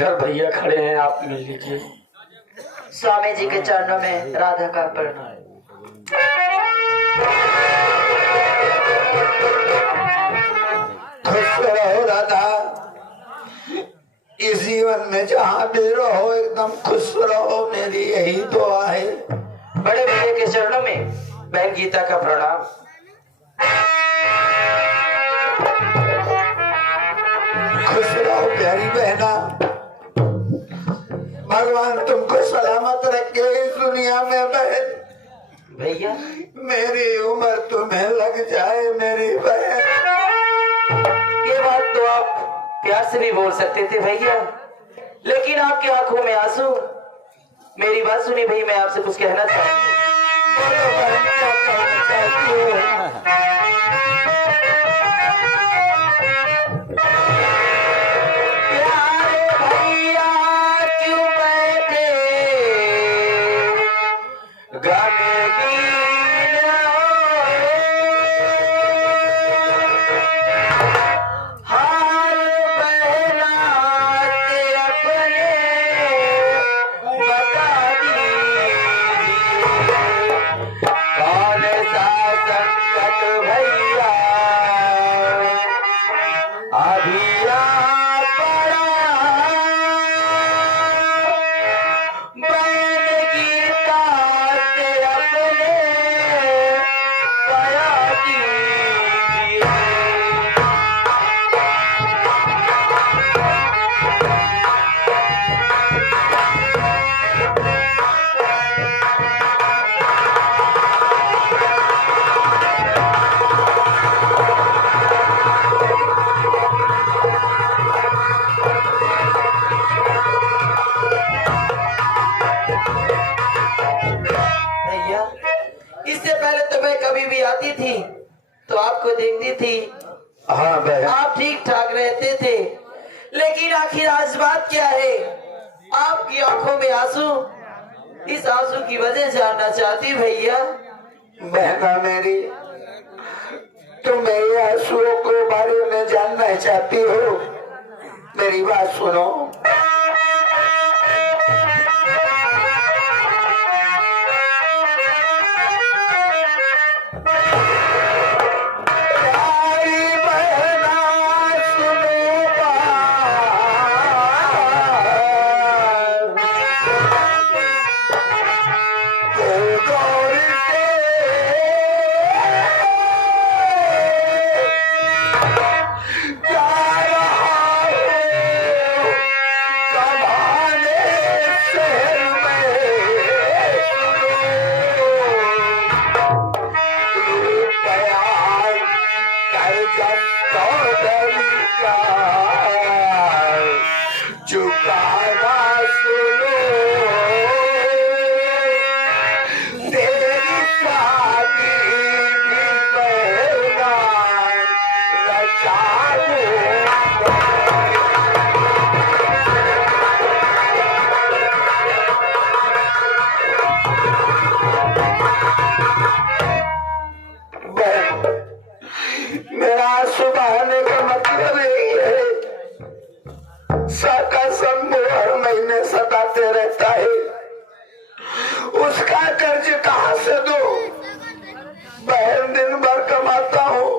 इधर भैया खड़े हैं, आप मिल लीजिए। स्वामी जी के चरणों में राधा का प्रणाम। खुश रहो राधा, इस जीवन में जहाँ भी रहो एकदम खुश रहो, मेरी यही दुआ है। बड़े भैया के चरणों में बहन गीता का प्रणाम। खुश रहो प्यारी बहना, भगवान तुमको सलामत रखे इस दुनिया में। बहन भैया मेरी उम्र तुम्हें लग जाए मेरी बहन। ये बात तो आप प्यार से भी बोल सकते थे भैया, लेकिन आपकी आंखों में आंसू। मेरी बात सुनी भैया, मैं आपसे कुछ कहना चाहती हूँ। बोलो बहन, क्या कहना चाहती हो? प्यारे भैया क्यों बैठे गमगीन हाल बहलाते अपने बता दीजिए, कौन सा संकट भैया अभी आ पड़ा। बहन गीता से अपने बया दीजिए। भैया इससे पहले तो मैं कभी भी आती थी तो आपको देखती थी, हाँ बहन, आप ठीक ठाक रहते थे, लेकिन आखिर आज बात क्या है? आपकी आंखों में आंसू, इस आंसू की वजह जानना चाहती भैया। बहना मेरी, तुम मेरे आंसुओं को बारे में जानना चाहती हो? मेरी बात सुनो। प्यारी बहना सुनो बात, गौर से जा रहा हूँ कमाने शहर में, रुपया कर्जा चौधरी का चुकाना सुनो, तेरी शादी भी पहला रचा दूंगा। मेरा आंसू बहाने का मतलब यही है, साका शंभू हर महीने सताते रहता है, उसका कर्ज कहाँ से दो? बहन दिन भर कमाता हूँ,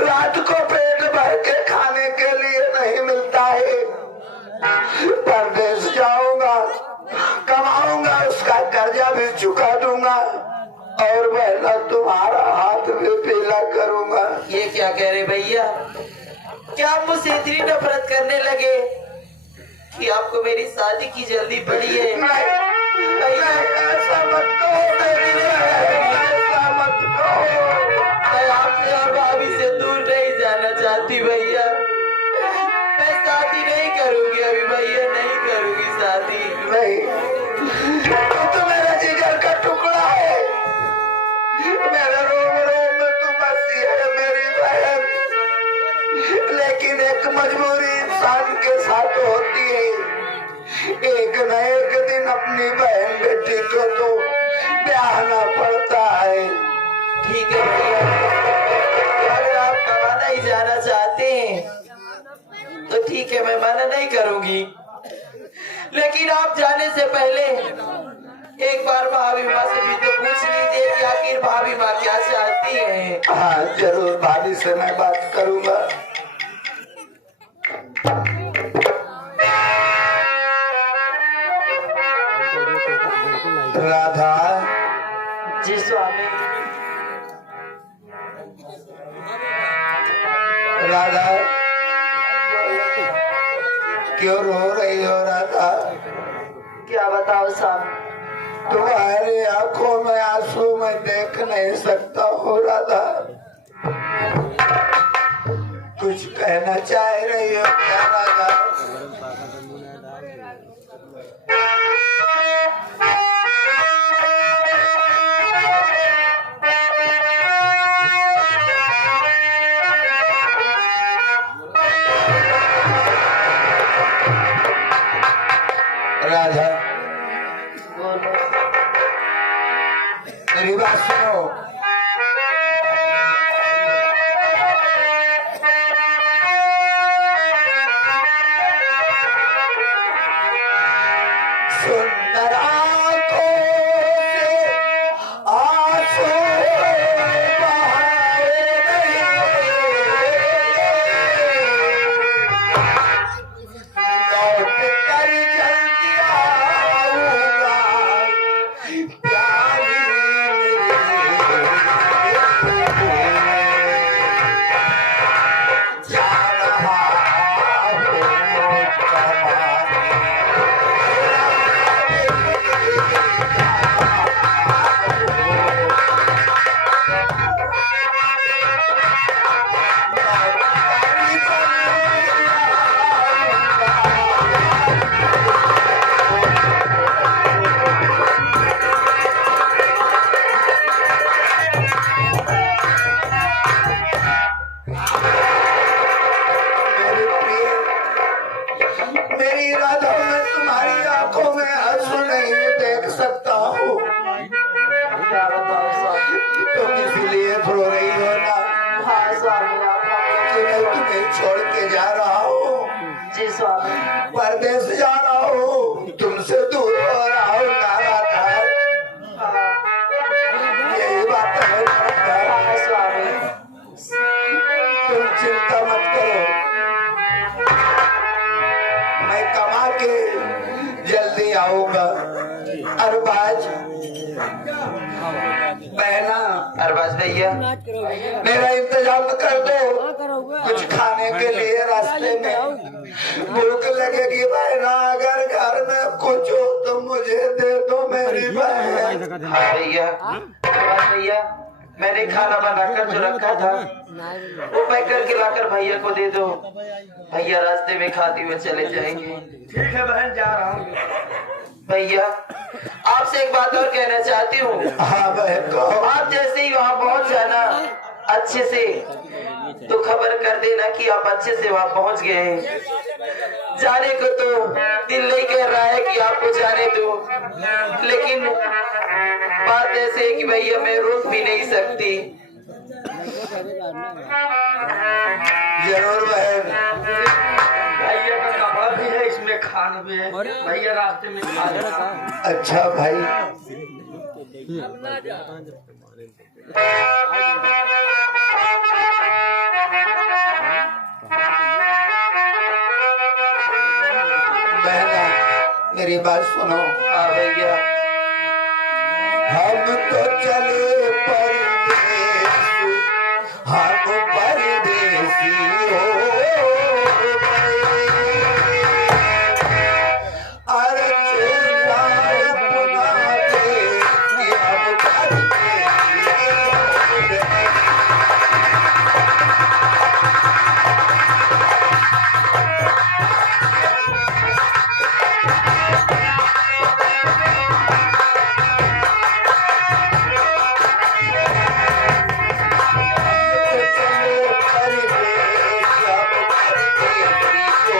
रात को पेट भर के खाने के लिए नहीं मिलता है। परदेश जाऊंगा, कमाऊंगा, उसका कर्जा भी चुका दूंगा, और बहना तुम्हारा हाथ भी पीला करूंगा। ये क्या कह रहे भैया? क्या आप मुझसे इतनी नफरत करने लगे कि आपको मेरी शादी की जल्दी पड़ी है? भैया ऐसा मत कहो, ऐसा मत कहो। मैं आपसे और भाभी से दूर नहीं जाना चाहती भैया। मैं शादी नहीं करूंगी अभी भैया, नहीं करूंगी शादी। नहीं, तो मेरा जिगर का टुकड़ा है, मेरे रोम रोम में तू बसी है मेरी बहन, लेकिन एक मजबूरी इंसान के साथ होती है, एक न एक दिन अपनी बहन बेटी को तो ब्याहना पड़ता है। ठीक है भैया, अगर आप कमाना ही जाना चाहते हैं तो ठीक है, मैं मना नहीं करूंगी, लेकिन आप जाने से पहले एक बार भाभी माँ से भी तो पूछ लीजिए कि आखिर भाभी माँ क्या चाहती है। हाँ जरूर, भाभी से मैं बात करूंगा। राधा। जी स्वामी। राधा क्यों रो रही हो राधा? क्या बताओ स्वामी? तुम्हारी आंखों में आंसू मैं देख नहीं सकता हूँ राधा। कुछ कहना चाह रही हो क्या राधा? राधा मेरी बात सुनो। सुंदर आंखों से आंसू बहाए लौट कर जल्दी आऊंगा प्यारी जा रहा हूँ कमाने। मेरी राधा, मैं तुम्हारी आंखों में आंसू नहीं देख सकता हूँ। क्या बताओ स्वामी? तुम इसलिए रो रही हो ना हाँ स्वामी। कि मैं तुम्हें छोड़ के जा रहा हूँ, जी स्वामी। परदेश जा रहा हूँ, तुमसे दूर हो रहा हूँ ना राधा। यही बात है राधा। हाँ स्वामी। तुम चिंता मत करो, मैं कमा के जल्दी आऊंगा। अरबाज बहना, अरबाज भैया मेरा इंतजाम कर दो कुछ खाने के लिए। रास्ते में भूख लगेगी बहना, अगर घर में कुछ हो तो मुझे दे दो मेरी बहन। हाँ भैया। अरबाज भैया, मैंने खाना बनाकर जो रखा था वो पैक करके लाकर भैया को दे दो। भैया रास्ते में खाते हुए चले जाएंगे। ठीक है बहन, जा रहा हूँ। भैया आपसे एक बात और कहना चाहती हूँ। हाँ बहन कहो। आप जैसे ही वहाँ पहुँच जाना अच्छे से, तो खबर कर देना कि आप अच्छे से वहाँ पहुँच गए हैं। जाने को तो दिल नहीं कह रहा है कि आपको जाने दो, लेकिन बात ऐसे है कि भैया मैं रोक भी नहीं सकती। जरूर बहन। भैया का कपड़ा भी है, इसमें खाना भी है। भैया रास्ते में खा लेना। अच्छा भाई। बहना मेरी बात सुनो। हाँ भैया। हम तो चले परदेश, हम परदेसी हो अरे चूल्हा अपना देश कि हम परदेसी हो गए। चलो परदेश, हम परदेसी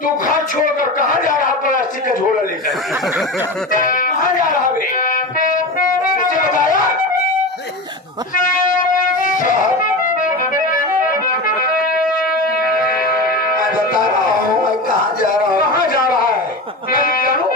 तू घर छोड़कर कहाँ जा रहा प्लास्टिक का झोला लेकर? कहाँ जा रहा बे? मुझे बताया? मैं बता रहा हूँ मैं कहाँ जा रहा हूँ। कहाँ जा रहा है? मैं भी जानूं?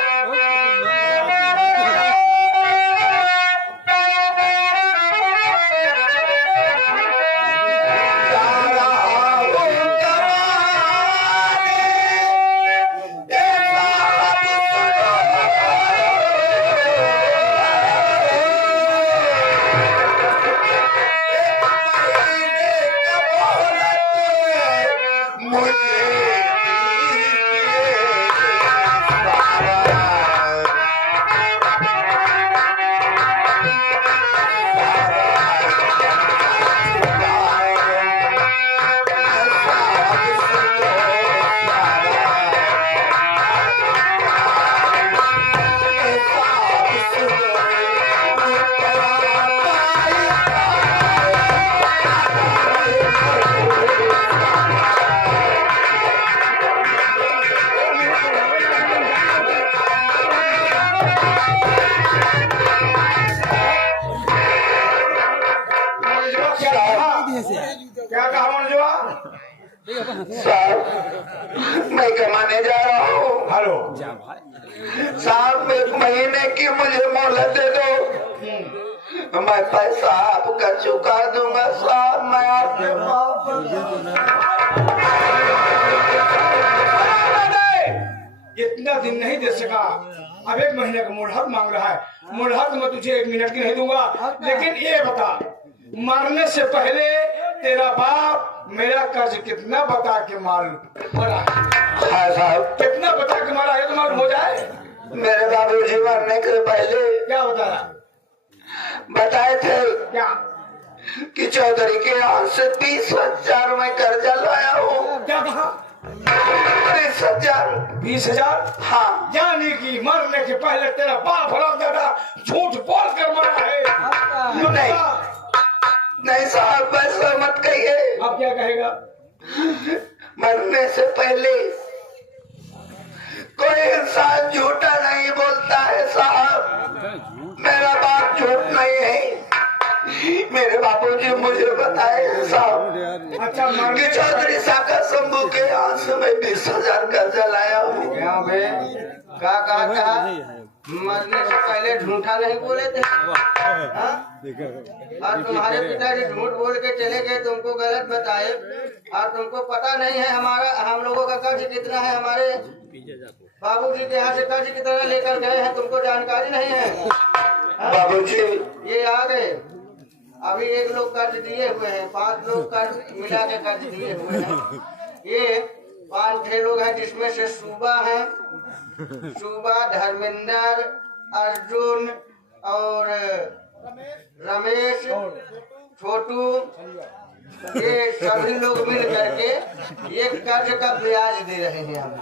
क्या कहा मनजुआ? साहब मैं कमाने जा रहा हूँ। हेलो साहब, 1 महीने की मुझे मोहलत दे दो, मैं पैसा आपका चुका दूंगा साहब। मैं आपके इतना दिन नहीं दे सका, अब 1 महीने का मुहलत मांग रहा है। मुहलत मैं तुझे 1 मिनट की नहीं दूंगा, लेकिन ये बता, मरने से पहले तेरा बाप मेरा कर्ज कितना बता के मारा है साहब? कितना बता के मारा है तो मालूम हो जाए। मेरे बाबूजी मरने के पहले क्या बताया? बताए थे क्या कि चौधरी के यहाँ से 20,000 में कर्जा लाया हूँ। क्या कहा? 20,000। 20,000? हाँ। यानी कि मरने के पहले तेरा बाप हराम दादा झूठ बोल कर मरा है। नहीं साहब, वैसा मत कहिए। आप क्या कहेगा? मरने से पहले कोई इंसान झूठा नहीं बोलता है साहब। मेरा बाप झूठ नहीं है। मेरे बापूजी मुझे बताए साहब कि चौधरी साका शंभू के यहाँ से मैं 20,000 कर्जा लाया हूँ। क्या मरने से पहले झूठा नहीं बोले थे? और तुम्हारे पिताजी झूठ बोल के चले गए, तुमको गलत बताए, और तुमको पता नहीं है हम लोगों का कर्ज कितना है। हमारे बाबूजी के यहाँ से कर्ज कितना लेकर गए हैं, तुमको जानकारी नहीं है? बाबूजी ये आ गए, अभी 1 लोग कर्ज दिए हुए हैं, 5 लोग कर्ज मिला के कर्ज दिए हुए हैं। ये 5-6 लोग हैं, जिसमें से सूबा है, सूबा, धर्मेंद्र, अर्जुन और रमेश, छोटू, ये सभी लोग मिल करके ये कर्ज का ब्याज दे रहे हैं। हम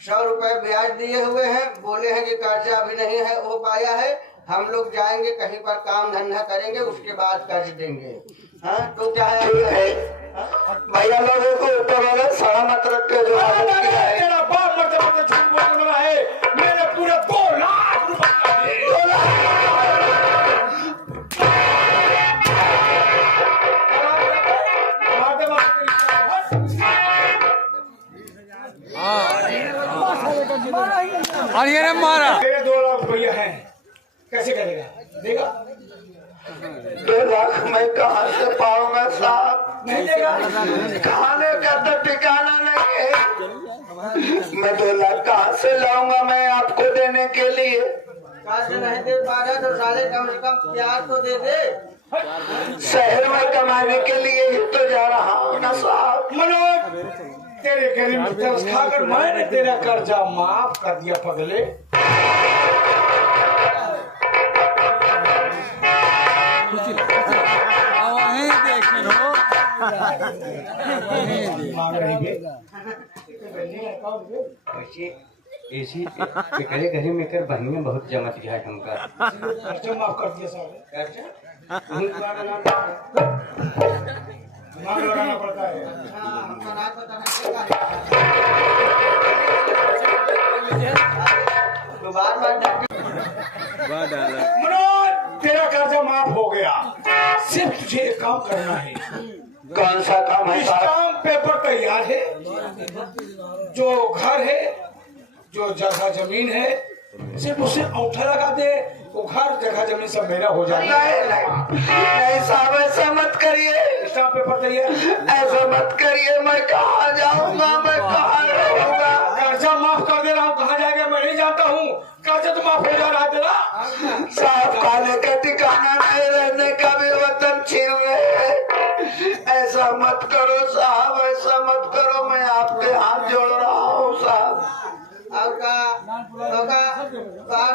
100 रुपए ब्याज दिए हुए हैं, बोले हैं कि कर्जा अभी नहीं है हो पाया है, हम लोग जाएंगे कहीं पर काम धंधा करेंगे, उसके बाद कर्ज देंगे। हाँ तो क्या है भैया, लोगों को ऊपर वाला सारा मत रख के जो तेरा बाप मरते झूठ बोल रहा है। मेरे पूरे 2 लाख रुपए 2 लाख और ये मारा। मेरे 2 लाख रुपया है, कैसे करेगा? देगा? 2 लाख मैं कहाँ से पाऊंगा साहब? नहीं देगा। खाने का तो ठिकाना नहीं है। मैं 2 लाख कहाँ से लाऊंगा मैं आपको देने के लिए? कर्ज नहीं दे पा रहा तो साले कम से कम प्यार तो दे दे। शहर में कमाने के लिए ही तो जा रहा हूँ ना साहब। मनोज, तेरे गरीब में तरस खाकर मैंने तेरा कर्जा माफ कर दिया पगले। ऐसी एकरे घरे में कर बहनियां बहुत जमत गया है हमका। खर्चा माफ कर दिया साहब। खर्चा दिमाग लगाना पड़ता है। हमको ना पता नहीं मनोज, तेरा कर्जा माफ हो गया। सिर्फ तुझे एक काम करना है। कौन सा काम है साहब? स्टाम्प पेपर तैयार है, जो घर है, जो जगह जमीन है, सिर्फ उसे अंगूठा लगा दे, वो घर जगह जमीन सब मेरा हो जाएगा। नहीं साहब, ऐसा मत करिए। स्टाम्प पेपर तैयार, ऐसा मत करिए। मैं कहाँ जाऊंगा, मैं कहाँ रहूंगा? कर्जा माफ कर दे रहा हूँ, कहाँ जाएगा मैं नहीं जानता हूँ। कर्जा तो माफ हो जा रहा है तेरा। साहब, खाने का ठिकाना नहीं, रहने का भी वतन छीन रहे हैं। ऐसा मत करो साहब, ऐसा मत करो। मैं आपके हाथ जोड़ रहा हूँ साहब।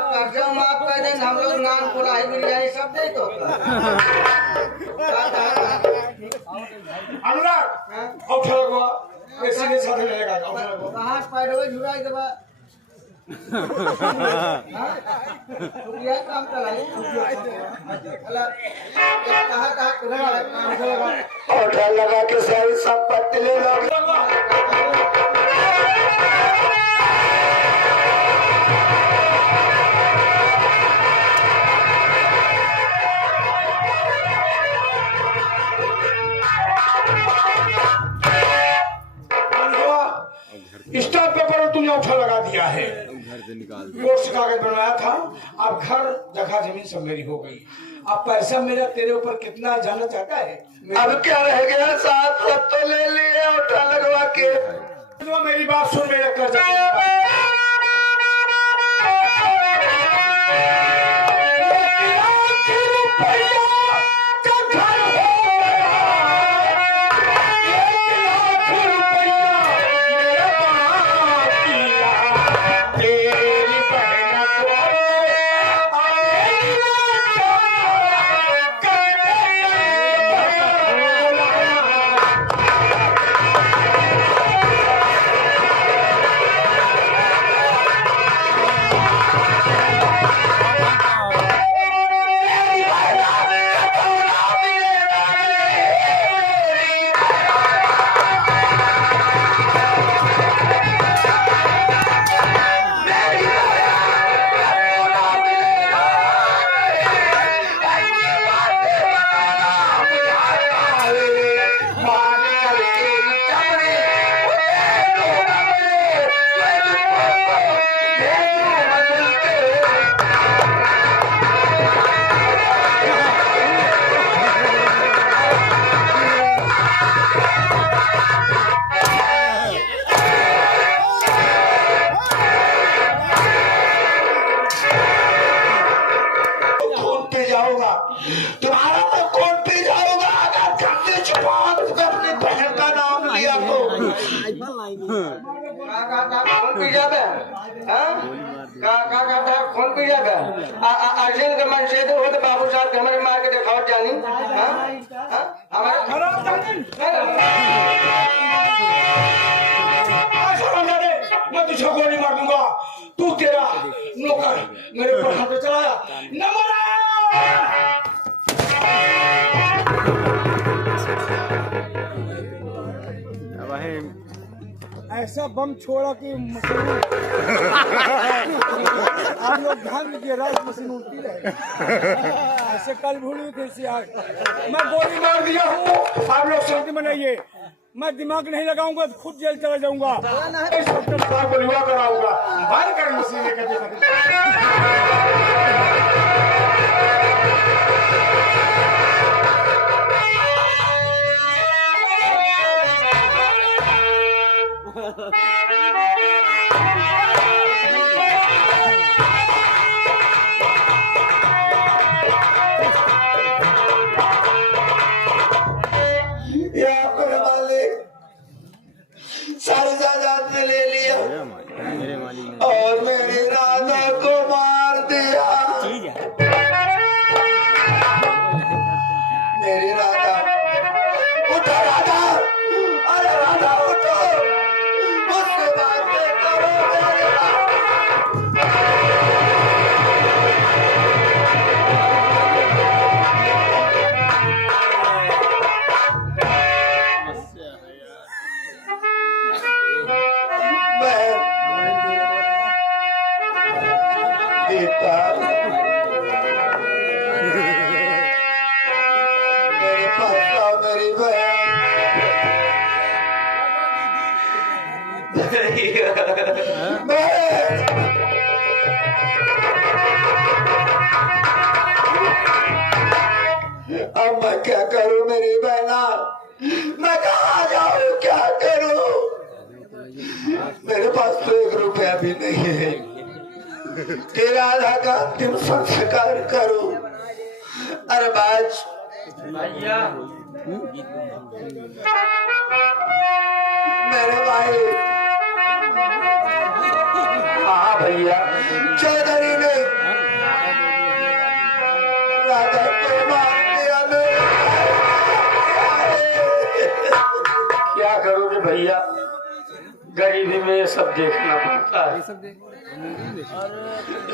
कर्जा माफ कर दे, हम लोग नान पुराही बिरयानी सब दे तो। अनुराग, अंगूठा लगवा, ऐसे नहीं साथ रहेगा। अंगूठा लगवा। कहाँ पैडवे झुराई देबा? यह काम चलाइए। ऑर्डर लगा के सारी संपत्ति ले लो। स्टाम्प पेपर में तुमने अंगूठा लगा दिया है, कोर्ट से कागज बनवाया था। अब घर जगह जमीन सब मेरी हो गई। अब पैसा मेरा तेरे ऊपर कितना जानना चाहता है? अब क्या रह गया साहब? सब तो ले लिए ऑर्डर लगवा के। तो मेरी बात सुन, मेरा कर्जा तुम्हारा तो कौन पी जाऊंगा अगर गंदी जुबान से अपनी बहन का नाम लिया तो। खून पी जाबे? खून पी जाबे? अर्जुन के मन से हो तो बाबू साहब हमारे मार के दिखाओ जानी। मैं तुझे गोली मार दूंगा। तू तेरा नौकर मेरे पर हाथ चलाया नंबर। ऐसा बम छोड़ा कि मशीन आप लोग ध्यान दीजिए, रात मशीन उड़ती रहे। ऐसे कल भूली थी आग, मैं गोली मार दिया हूँ। आप लोग शांति मनाइए, मैं दिमाग नहीं लगाऊंगा तो खुद जेल चला जाऊंगा। डॉक्टर साहब को युवा कराऊंगा, बाहर कर मशीन लेकर। सारी जायदाद में ले लिया और मेरी राधा को मार दिया। मेरी राधा, उठो राधा, अरे राधा उठो, मुझसे बातें करो मेरी अब मैं क्या करूं मेरी बहना, मैं कहाँ जाऊं, क्या करूं? मेरे पास तो 1 रुपया भी नहीं है कि राधा का अंतिम संस्कार करूं। अरबाज भैया मेरे भाई, हाँ भैया चौधरी ने राधा को मार दिया। क्या करोगे भैया, गरीबी में ये सब देखना पड़ता है।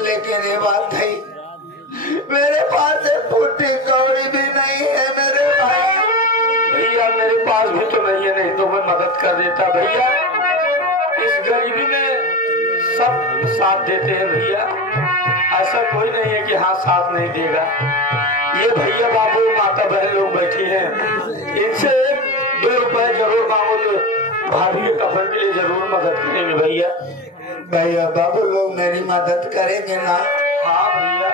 लेकिन ये बात है, मेरे पास एक फूटी कौड़ी भी नहीं है मेरे भाई। भैया मेरे पास भी तो नहीं है, नहीं तो मैं मदद कर देता। भैया इस गरीबी में सब साथ देते हैं भैया, ऐसा कोई नहीं है कि हाँ साथ नहीं देगा। ये भैया बाबू माता बहन लोग बैठी हैं, इनसे 2 रुपए जरूर मांगो तो भाभी के कफन के लिए जरूर मदद करेंगे भैया। भैया बाबू लोग मेरी मदद करेंगे ना? हाँ भैया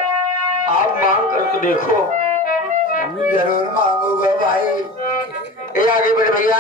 आप मांग कर तो देखो। जरूर मांगूंगा भाई। ये आगे बढ़े भैया।